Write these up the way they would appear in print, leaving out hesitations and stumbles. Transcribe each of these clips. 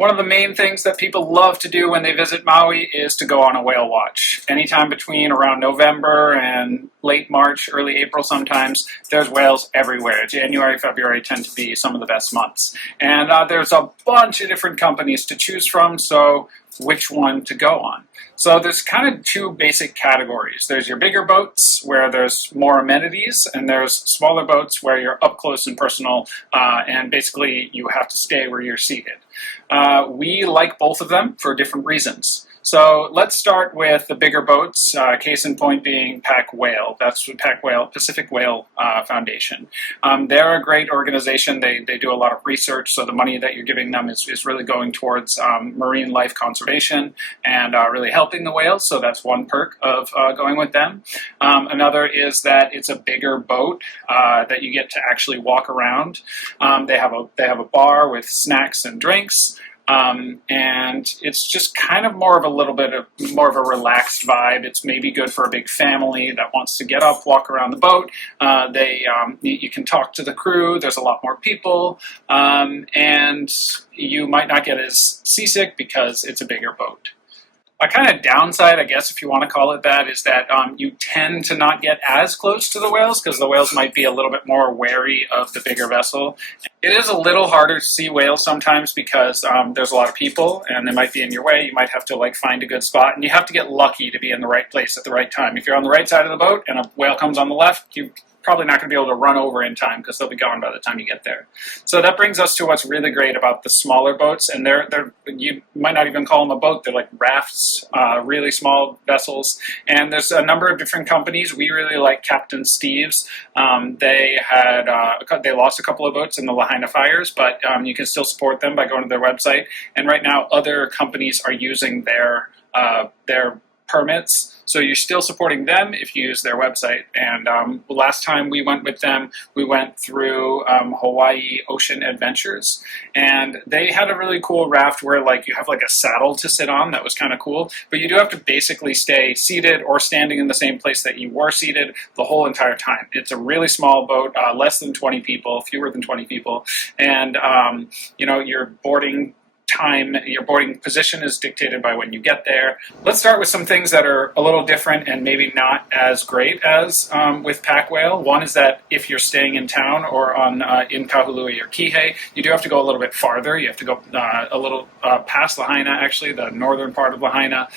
One of the main things that people love to do when they visit Maui is to go on a whale watch. Anytime between around November and late March, early April sometimes, there's whales everywhere. January, February tend to be some of the best months. And there's a bunch of different companies to choose from, so which one to go on? So there's kind of two basic categories. There's your bigger boats where there's more amenities, and there's smaller boats where you're up close and personal, and basically you have to stay where you're seated. We like both of them for different reasons. So let's start with the bigger boats, case in point being PacWhale. That's PacWhale, Pacific Whale Foundation. They're a great organization. They do a lot of research, so the money that you're giving them is really going towards marine life conservation and really helping the whales, so that's one perk of going with them. Another is that it's a bigger boat that you get to actually walk around. They have a bar with snacks and drinks. And it's just kind of more of a relaxed vibe. It's maybe good for a big family that wants to get up, walk around the boat. You can talk to the crew. There's a lot more people, and you might not get as seasick because it's a bigger boat. A kind of downside, I guess, if you want to call it that, is that you tend to not get as close to the whales because the whales might be a little bit more wary of the bigger vessel. It is a little harder to see whales sometimes because there's a lot of people and they might be in your way. You might have to find a good spot, and you have to get lucky to be in the right place at the right time. If you're on the right side of the boat and a whale comes on the left, you probably not going to be able to run over in time because they'll be gone by the time you get there. So that brings us to what's really great about the smaller boats, and you might not even call them a boat. They're like rafts, really small vessels, and there's a number of different companies. We really like Captain Steve's. They lost a couple of boats in the Lahaina fires, but you can still support them by going to their website. And right now, other companies are using their permits. So you're still supporting them if you use their website. And last time we went with them, we went through Hawaii Ocean Adventures. And they had a really cool raft where you have a saddle to sit on. That was kind of cool. But you do have to basically stay seated or standing in the same place that you were seated the whole entire time. It's a really small boat, less than 20 people, fewer than 20 people. And, your boarding position is dictated by when you get there. Let's start with some things that are a little different and maybe not as great as with PacWhale. One is that if you're staying in town or in Kahului or Kihei, you do have to go a little bit farther. You have to go a little past Lahaina, actually. The northern part of Lahaina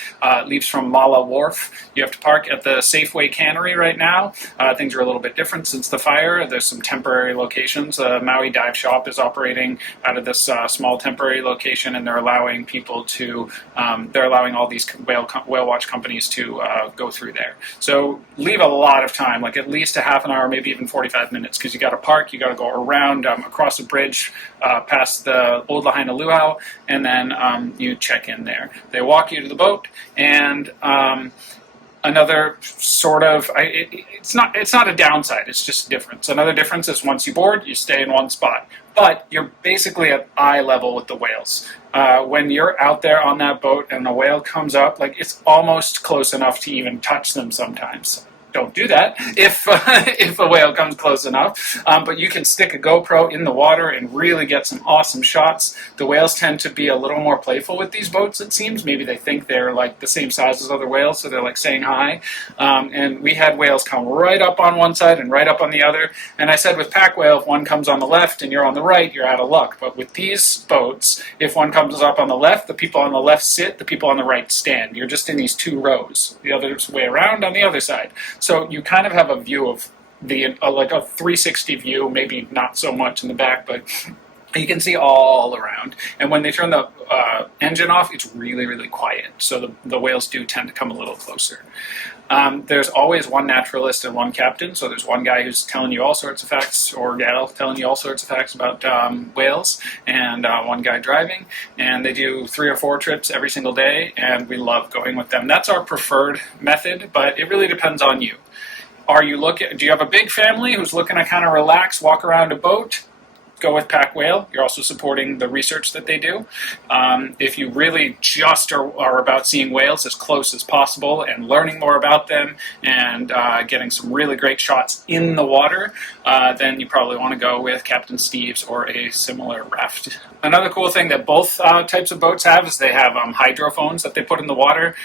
leaves from Mala Wharf. You have to park at the Safeway Cannery right now. Things are a little bit different since the fire. There's some temporary locations. Maui Dive Shop is operating out of this small temporary location, and they're allowing people to, they're allowing all these whale watch companies to go through there. So leave a lot of time, at least a half an hour, maybe even 45 minutes, because you got to park, you got to go around across a bridge past the old Lahaina Luau, and then you check in there. They walk you to the boat, and another sort of, it's not a downside, it's just a difference. Another difference is once you board, you stay in one spot. But you're basically at eye level with the whales. When you're out there on that boat and the whale comes up, it's almost close enough to even touch them sometimes. Don't do that if a whale comes close enough. But you can stick a GoPro in the water and really get some awesome shots. The whales tend to be a little more playful with these boats, it seems. Maybe they think they're the same size as other whales, so they're saying hi. And we had whales come right up on one side and right up on the other. And I said with PacWhale, if one comes on the left and you're on the right, you're out of luck. But with these boats, if one comes up on the left, the people on the left sit, the people on the right stand. You're just in these two rows. The other way around on the other side. So you kind of have a view of a 360 view, maybe not so much in the back, but you can see all around. And when they turn the engine off, it's really, really quiet. So the whales do tend to come a little closer. There's always one naturalist and one captain. So there's one guy who's telling you all sorts of facts, or gal telling you all sorts of facts about whales, and one guy driving. And they do 3 or 4 trips every single day, and we love going with them. That's our preferred method, but it really depends on you. Do you have a big family who's looking to kind of relax, walk around a boat? go with PacWhale. You're also supporting the research that they do. If you really just are about seeing whales as close as possible and learning more about them and getting some really great shots in the water, then you probably want to go with Captain Steve's or a similar raft. Another cool thing that both types of boats have is they have hydrophones that they put in the water.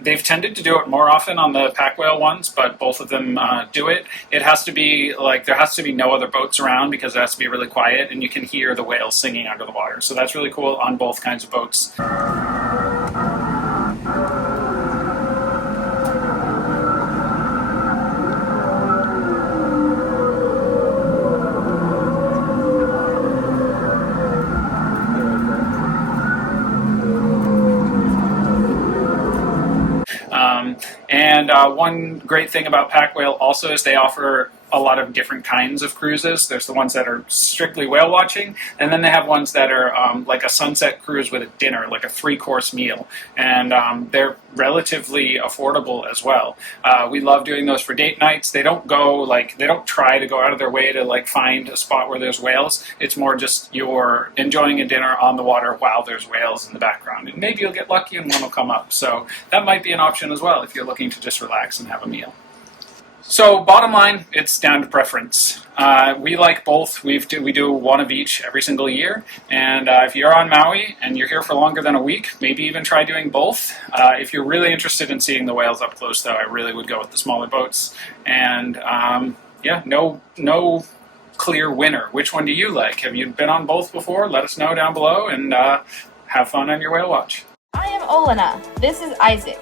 They've tended to do it more often on the PacWhale ones, but both of them do it. It has to be like, there has to be no other boats around because it has to be really quiet and you can hear the whales singing under the water. So that's really cool on both kinds of boats. One great thing about PacWhale also is they offer a lot of different kinds of cruises. There's the ones that are strictly whale watching, and then they have ones that are like a sunset cruise with a dinner, like a 3-course meal, and they're relatively affordable as well. We love doing those for date nights. They don't try to go out of their way to like find a spot where there's whales. It's more just you're enjoying a dinner on the water while there's whales in the background, and maybe you'll get lucky and one will come up. So that might be an option as well if you're looking to just relax and have a meal. So bottom line, it's down to preference. We like both. We do one of each every single year. And if you're on Maui and you're here for longer than a week, maybe even try doing both. If you're really interested in seeing the whales up close, though, I really would go with the smaller boats. And yeah, no clear winner. Which one do you like? Have you been on both before? Let us know down below and have fun on your whale watch. I am Olena. This is Isaac.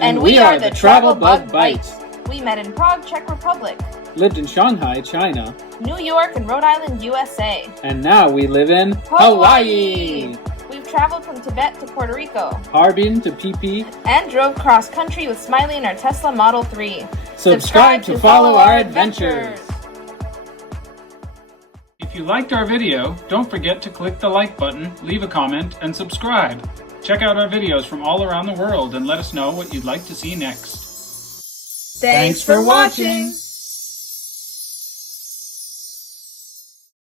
And we are the TravelBugBite. We met in Prague, Czech Republic. Lived in Shanghai, China. New York and Rhode Island, USA. And now we live in Hawaii. We've traveled from Tibet to Puerto Rico. Harbin to PP. And drove cross country with Smiley in our Tesla Model 3. Subscribe to follow our adventures. If you liked our video, don't forget to click the like button, leave a comment, and subscribe. Check out our videos from all around the world and let us know what you'd like to see next. Thanks for watching!